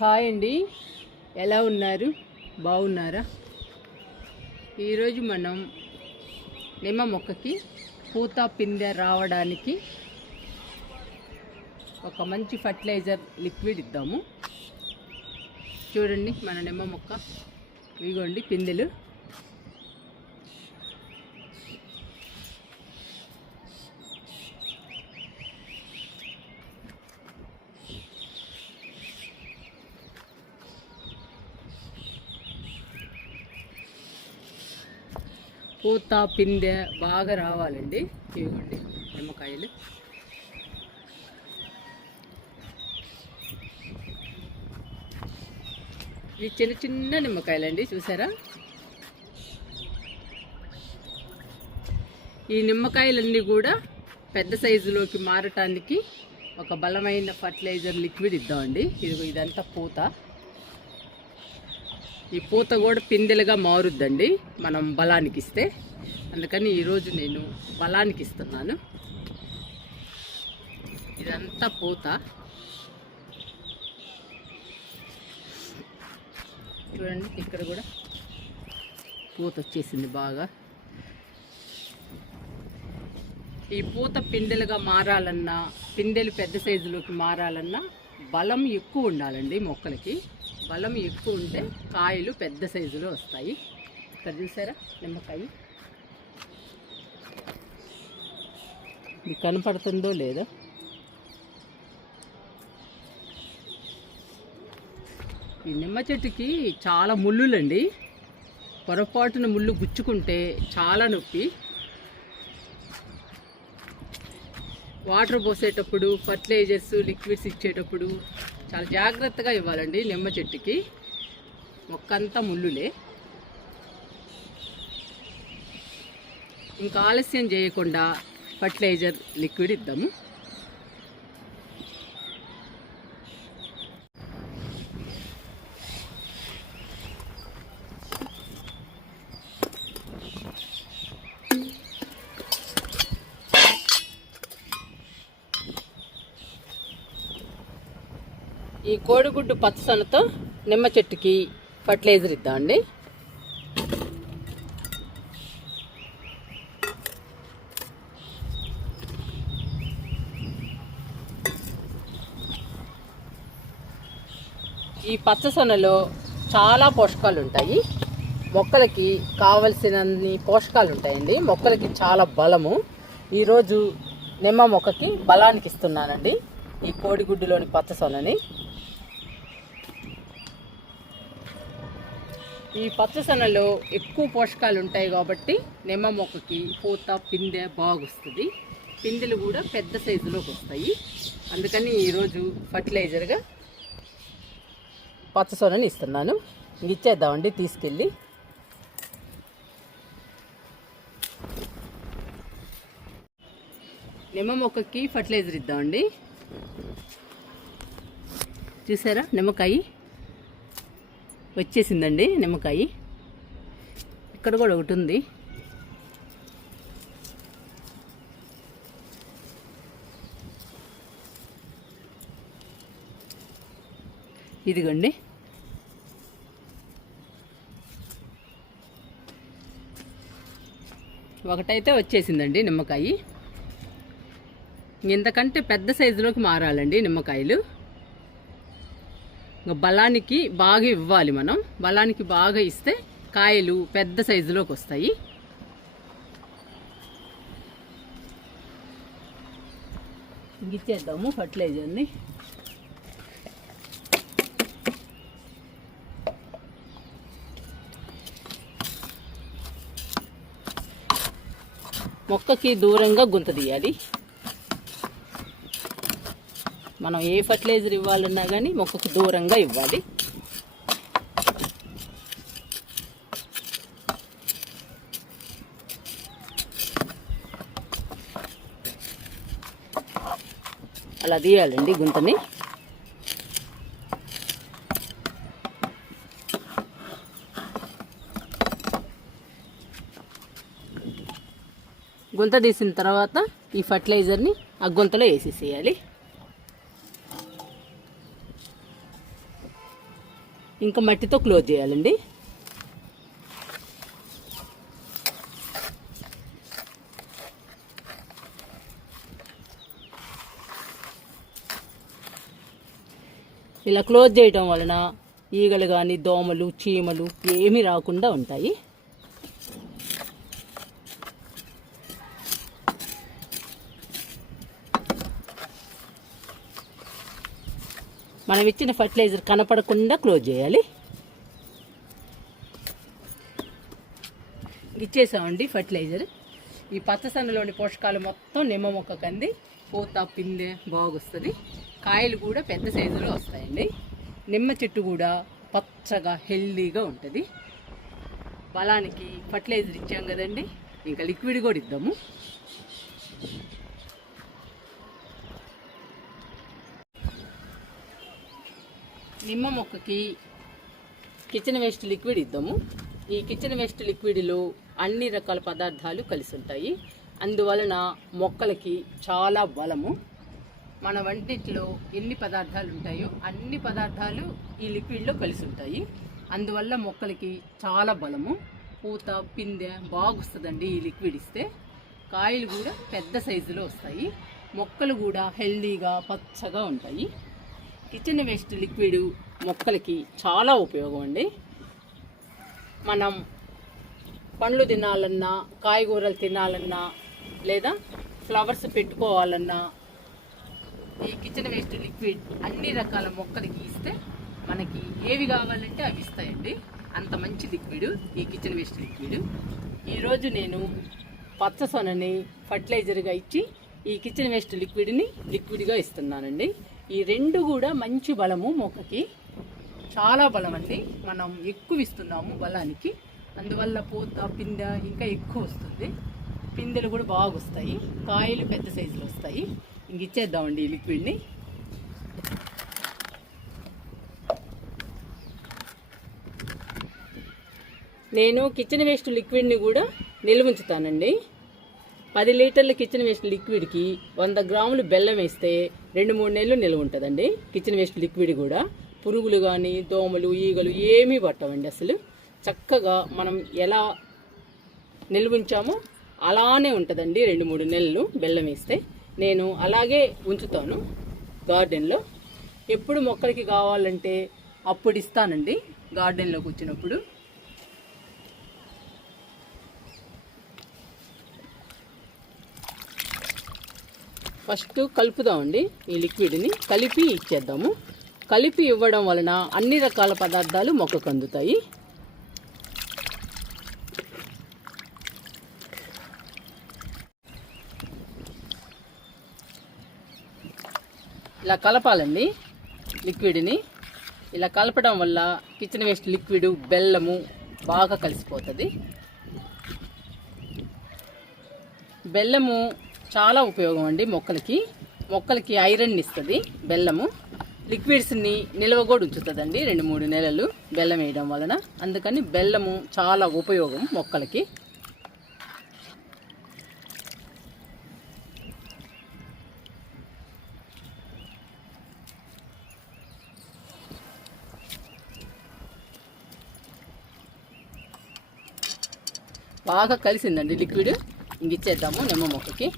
Hi అండి, ఎలా ఉన్నారు? బాగున్నారా? ఈరోజు మనం నిమ్మ మొక్కకి పూత పిందె రావడానికి ఒక మంచి ఫర్టిలైజర్ లిక్విడ్ ఇద్దాము. చూడండి, మన నిమ్మ మొక్క ఇదిగోండి పిందెలు. పూత పిందె బాగా రావాలండి. ఇవ్వండి నిమ్మకాయలు. ఇవి చిన్న చిన్న నిమ్మకాయలండి, చూసారా? ఈ నిమ్మకాయలన్నీ కూడా పెద్ద సైజులోకి మారటానికి ఒక బలమైన ఫర్టిలైజర్ లిక్విడ్ ఇద్దామండి. ఇదంతా పూత. ఈ పూత కూడా పిందెలుగా మారుద్దండి మనం బలానికి ఇస్తే. అందుకని ఈరోజు నేను బలానికి ఇస్తున్నాను. ఇదంతా పూత. చూడండి, ఇక్కడ కూడా పూత వచ్చేసింది బాగా. ఈ పూత పిందెలుగా మారాలన్నా, పిందెలు పెద్ద సైజులోకి మారాలన్నా బలం ఎక్కువ ఉండాలండి మొక్కలకి. బలం ఎక్కువ ఉంటే కాయలు పెద్ద సైజులో వస్తాయి. ఇక్కడ చూసారా నిమ్మకాయ? మీకు కనపడుతుందో లేదో? ఈ నిమ్మ చెట్టుకి చాలా ముళ్ళులండి. పొరపాటున ముళ్ళు గుచ్చుకుంటే చాలా నొప్పి. వాటర్ పోసేటప్పుడు, ఫర్టిలైజర్స్ లిక్విడ్స్ ఇచ్చేటప్పుడు చాలా జాగ్రత్తగా ఇవ్వాలండి నిమ్మ చెట్టుకి. మొక్కంతా ముళ్ళులే. ఇంకా ఆలస్యం చేయకుండా ఫర్టిలైజర్ లిక్విడ్ ఇద్దాము. ఈ కోడిగుడ్డు పచ్చసొనతో నిమ్మ చెట్టుకి ఫర్టిలైజర్ ఇద్దామండి. ఈ పచ్చసొనలో చాలా పోషకాలు ఉంటాయి. మొక్కలకి కావలసినన్ని పోషకాలు ఉంటాయండి. మొక్కలకి చాలా బలము. ఈరోజు నిమ్మ మొక్కకి బలానికి ఇస్తున్నానండి ఈ కోడిగుడ్డులోని పచ్చసొనని. ఈ పచ్చసొనలో ఎక్కువ పోషకాలు ఉంటాయి కాబట్టి నిమ్మ మొక్కకి పూత పిందె బాగొస్తుంది. పిందెలు కూడా పెద్ద సైజులోకి వస్తాయి. అందుకని ఈరోజు ఫర్టిలైజర్గా పచ్చసొనని ఇస్తున్నాను. ఇచ్చేద్దామండి తీసుకెళ్ళి. నిమ్మ మొక్కకి ఫర్టిలైజర్ ఇద్దామండి. చూసారా నిమ్మకాయ వచ్చేసిందండి. నిమ్మకాయ ఇక్కడ కూడా ఒకటి ఉంది. ఇదిగోండి. ఒకటైతే వచ్చేసిందండి నిమ్మకాయ. ఇంతకంటే పెద్ద సైజులోకి మారాలండి నిమ్మకాయలు. బలానికి బాగా ఇవ్వాలి మనం. బలానికి బాగా ఇస్తే కాయలు పెద్ద సైజులోకి వస్తాయి. ఇచ్చేద్దాము ఫర్టిలైజర్ని. మొక్కకి దూరంగా గుంత తీయాలి. మనం ఏ ఫర్టిలైజర్ ఇవ్వాలన్నా కానీ మొక్కకు దూరంగా ఇవ్వాలి. అలా తీయాలండి గుంతని. గుంత తీసిన తర్వాత ఈ ఫర్టిలైజర్ని ఆ గుంతలో వేసేసేయాలి. ఇంకా మట్టితో క్లోజ్ చేయాలండి. ఇలా క్లోజ్ చేయడం వలన ఈగలు కానీ దోమలు చీమలు ఏమీ రాకుండా ఉంటాయి. మనం ఇచ్చిన ఫర్టిలైజర్ కనపడకుండా క్లోజ్ చేయాలి. ఇచ్చేసామండి ఫర్టిలైజర్. ఈ పచ్చసన్నలోని పోషకాలు మొత్తం నిమ్మ మొక్కకు అంది పూత పిందె బాగొస్తుంది. కాయలు కూడా పెద్ద సైజులో వస్తాయండి. నిమ్మ చెట్టు కూడా పచ్చగా హెల్దీగా ఉంటుంది. బలానికి ఫర్టిలైజర్ ఇచ్చాం కదండి, ఇంకా లిక్విడ్ కూడా ఇద్దాము. నిమ్మ మొక్కకి కిచెన్ వేస్ట్ లిక్విడ్ ఇద్దాము. ఈ కిచెన్ వేస్ట్ లిక్విడ్లో అన్ని రకాల పదార్థాలు కలిసి ఉంటాయి. అందువలన మొక్కలకి చాలా బలము. మన వంటింట్లో ఎన్ని పదార్థాలు ఉంటాయో అన్ని పదార్థాలు ఈ లిక్విడ్లో కలిసి ఉంటాయి. అందువల్ల మొక్కలకి చాలా బలము. పూత పిందె బాగొస్తుందండి ఈ లిక్విడ్ ఇస్తే. కాయలు కూడా పెద్ద సైజులో వస్తాయి. మొక్కలు కూడా హెల్దీగా పచ్చగా ఉంటాయి. కిచెన్ వేస్ట్ లిక్విడ్ మొక్కలకి చాలా ఉపయోగం అండి. మనం పండ్లు తినాలన్నా, కాయగూరలు తినాలన్నా, లేదా ఫ్లవర్స్ పెట్టుకోవాలన్నా ఈ కిచెన్ వేస్ట్ లిక్విడ్ అన్ని రకాల మొక్కలకి ఇస్తే మనకి ఏవి కావాలంటే అవి ఇస్తాయండి. అంత మంచి లిక్విడ్ ఈ కిచెన్ వేస్ట్ లిక్విడ్. ఈరోజు నేను పచ్చసొనని ఫర్టిలైజర్గా ఇచ్చి ఈ కిచెన్ వేస్ట్ లిక్విడ్గా ఇస్తున్నానండి. ఈ రెండు కూడా మంచి బలము, మొక్కకి చాలా బలం అండి. మనం ఎక్కువ ఇస్తున్నాము బలానికి. అందువల్ల పూత పిందె ఇంకా ఎక్కువ వస్తుంది. పిందెలు కూడా బాగా వస్తాయి. కాయలు పెద్ద సైజులో వస్తాయి. ఇంక ఇచ్చేద్దామండి ఈ లిక్విడ్ని. నేను కిచెన్ వేస్ట్ లిక్విడ్ని కూడా నిల్వ ఉంచుతానండి. 10 లీటర్ల కిచెన్ వేస్ట్ లిక్విడ్కి 100 గ్రాములు బెల్లం వేస్తే 2-3 నెలలు నిల్వ ఉంటుందండి. కిచెన్ వేస్ట్ లిక్విడ్ కూడా పురుగులు కానీ దోమలు ఈగలు ఏమీ పట్టవండి. అసలు చక్కగా మనం ఎలా నిల్వ ఉంచామో అలానే ఉంటుందండి. 2-3 నెలలు బెల్లం వేస్తే నేను అలాగే ఉంచుతాను గార్డెన్లో. ఎప్పుడు మొక్కలకి కావాలంటే అప్పుడు ఇస్తానండి గార్డెన్లోకి వచ్చినప్పుడు. ఫస్ట్ కలుపుదామండి ఈ లిక్విడ్ని. కలిపి ఇచ్చేద్దాము. కలిపి ఇవ్వడం వలన అన్ని రకాల పదార్థాలు మొక్కకు అందుతాయి. ఇలా కలపాలండి లిక్విడ్ని. ఇలా కలపడం వల్ల కిచెన్ వేస్ట్ లిక్విడ్ బెల్లము బాగా కలిసిపోతుంది. బెల్లము చాలా ఉపయోగం అండి మొక్కలకి ఐరన్ ఇస్తుంది బెల్లము. లిక్విడ్స్ని నిల్వ కూడా ఉంచుతుందండి 2-3 నెలలు బెల్లం వేయడం వలన. అందుకని బెల్లము చాలా ఉపయోగం మొక్కలకి. బాగా కలిసిందండి లిక్విడ్. ఇంక ఇచ్చేద్దాము నిమ్మ మొక్కకి.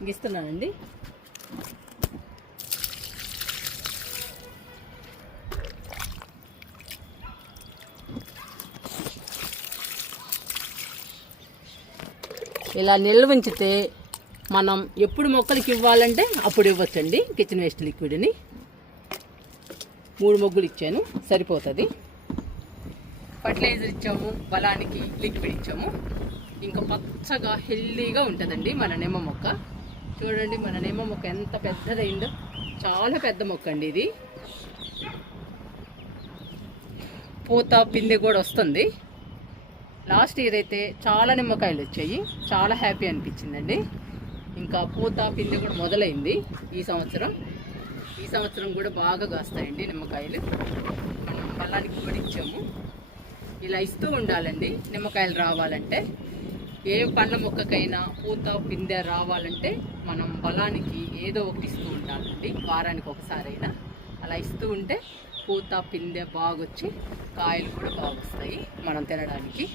ఇంక ఇస్తున్నానండి. ఇలా నిల్వ ఉంచితే మనం ఎప్పుడు మొక్కలకి ఇవ్వాలంటే అప్పుడు ఇవ్వచ్చండి కిచెన్ వేస్ట్ లిక్విడ్ని. 3 మొగ్గులు ఇచ్చాను, సరిపోతుంది. ఫర్టిలైజర్ ఇచ్చాము, బలానికి లిక్విడ్ ఇచ్చాము. ఇంకా పచ్చగా హెల్దీగా ఉంటుందండి మన నిమ్మ మొక్క. చూడండి మన నిమ్మ మొక్క ఎంత పెద్దదైందో. చాలా పెద్ద మొక్క అండి ఇది. పూత పిందె కూడా వస్తుంది. లాస్ట్ ఇయర్ అయితే చాలా నిమ్మకాయలు వచ్చాయి. చాలా హ్యాపీ అనిపించిందండి. ఇంకా పూత పిందె కూడా మొదలైంది ఈ సంవత్సరం కూడా బాగా కాస్తాయండి నిమ్మకాయలు. మనం బలానికి కూడా ఇచ్చాము. ఇలా ఇస్తూ ఉండాలండి నిమ్మకాయలు రావాలంటే. ఏ పండ్ల మొక్కకైనా పూత పిందె రావాలంటే మనం బలానికి ఏదో ఒకటి ఇస్తూ ఉంటామండి, వారానికి ఒకసారైనా అలా ఇస్తూ ఉంటే పూత పిందె బాగొచ్చి కాయలు కూడా బాగొస్తాయి మనం తినడానికి.